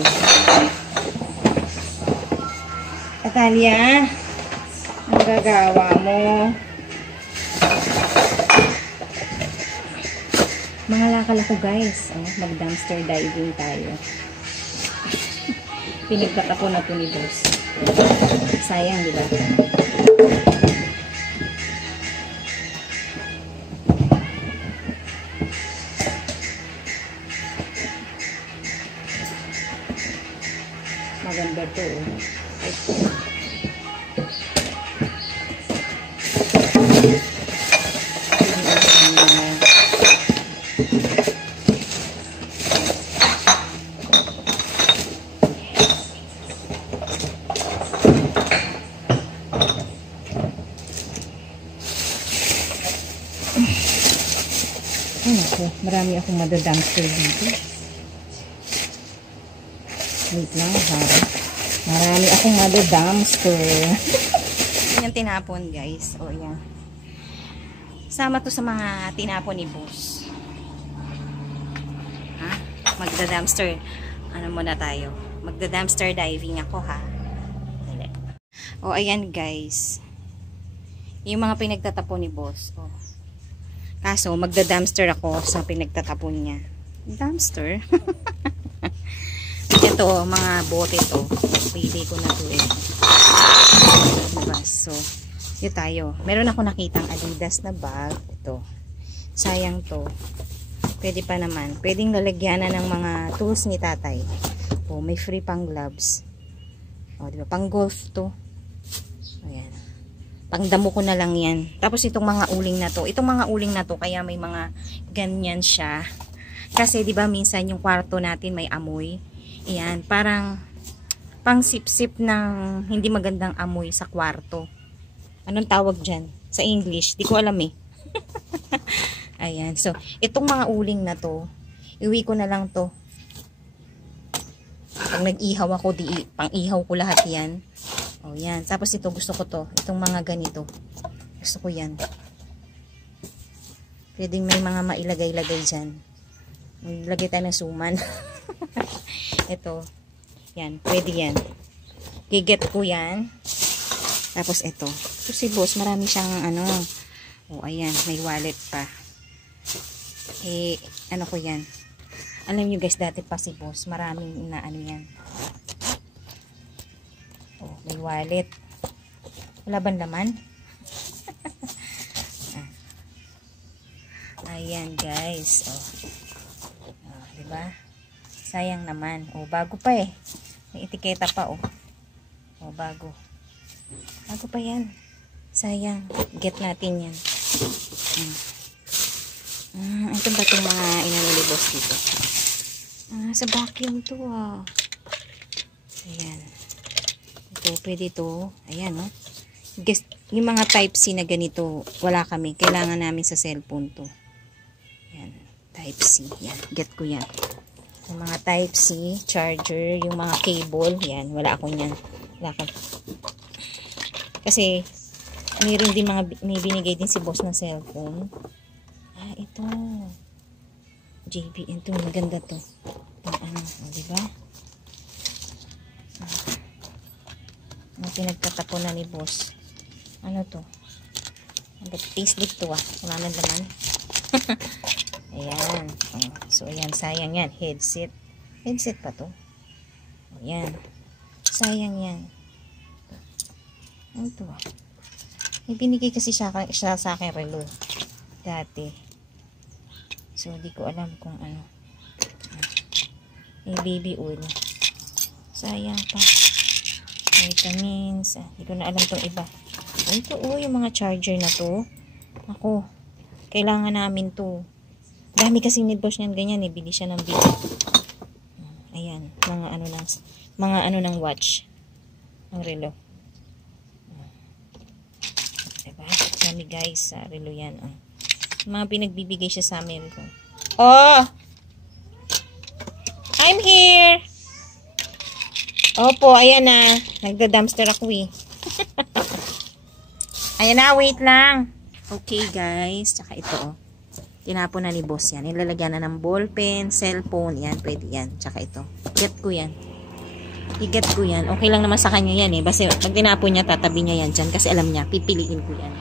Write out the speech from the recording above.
yan. Atalia, ang gagawa mo. Mga lakal ako guys. Oh, mag-dumpster diving tayo. Pinigtat ako na to ni boss. Sayang, di ba? Maganda to. Marami akong madadumpster dito. Wait lang, ha? Marami akong madadumpster. Yan tinapon, guys. O, yan. Sama to sa mga tinapon ni boss. Ha? Magda-dumpster. Ano muna tayo? Magda-dumpster diving ako, ha? O, ayan, guys. Yung mga pinagtatapon ni boss. O. Kaso, magda-dumpster ako sa pinagtatapon niya. Dumpster? Ito, mga bote to. Pili ko na to eh. So, yun tayo. Meron ako nakitang Adidas na bag. Ito. Sayang to. Pwede pa naman. Pwedeng lalagyanan ng mga tools ni tatay. Oh, may free pang gloves. Oh, diba? Pang golf to. Ayan. Pangdamo ko na lang yan. Tapos itong mga uling na to. Itong mga uling na to, kaya may mga ganyan siya. Kasi diba minsan yung kwarto natin may amoy. Ayan, parang pang sip-sip ng hindi magandang amoy sa kwarto. Anong tawag dyan? Sa English? Di ko alam eh. Ayan, so itong mga uling na to, iwi ko na lang to. Pag nag-ihaw ako, pang-ihaw ko lahat yan. O yan. Tapos ito, gusto ko to. Itong mga ganito. Gusto ko yan. Pwedeng may mga mailagay-lagay dyan. Maglagay tayo ng suman. Ito. Yan. Pwede yan. Giget ko yan. Tapos ito. Ito si boss. Marami siyang ano. O ayan. May wallet pa. Eh, ano ko yan. Alam nyo guys, dati pa si boss. Maraming na ano yan. May wallet. Wala bang laman? Ayan guys. Diba? Sayang naman. Bago pa eh. May etiketa pa bago. Bago pa yan. Sayang. Get natin yan. Ito ba itong mga inanulibos dito? Sa vacuum to Ayan. Ito, pwede ito. Ayan, no? Guess, yung mga type C na ganito, wala kami. Kailangan namin sa cellphone to. Ayan, type C. Yan, get ko yan. Yung mga type C, charger, yung mga cable, yan, wala ako yan. Wala ka. Kasi, mayroon din may binigay din si boss na cellphone. Ito. JBL, ito, maganda to. Diba? Pinagtatapon na ni boss. Ano to? Payslip to Wala na naman. Ayan. So, ayan. Sayang yan. Headset. Headset pa to. Ayan. Sayang yan. Ano to May binigay kasi siya sa akin relo. Dati. So, di ko alam kung ano. May baby oil. Sayang pa. Vitamins. Hindi ko na alam itong iba. Ito yung mga charger na to. Ako, kailangan namin to. Dami kasi need boss niyan ganyan bili siya ng bili. Ayan, mga ano ng watch. Ang relo. Diba? Dami guys, relo yan. Mga pinagbibigay siya sa amin. I'm here! Opo, ayan na. Nagda-dumpster ako Ayan na, wait lang. Okay guys, tsaka ito Tinapon na ni boss yan. Nilalagyan na ng ballpen, cellphone, yan, pwede yan. Tsaka ito. Get ko yan. I-get ko yan. Okay lang naman sa kanya yan eh. Basta pag tinapon niya, tatabi niya yan dyan. Kasi alam niya, pipiliin ko yan.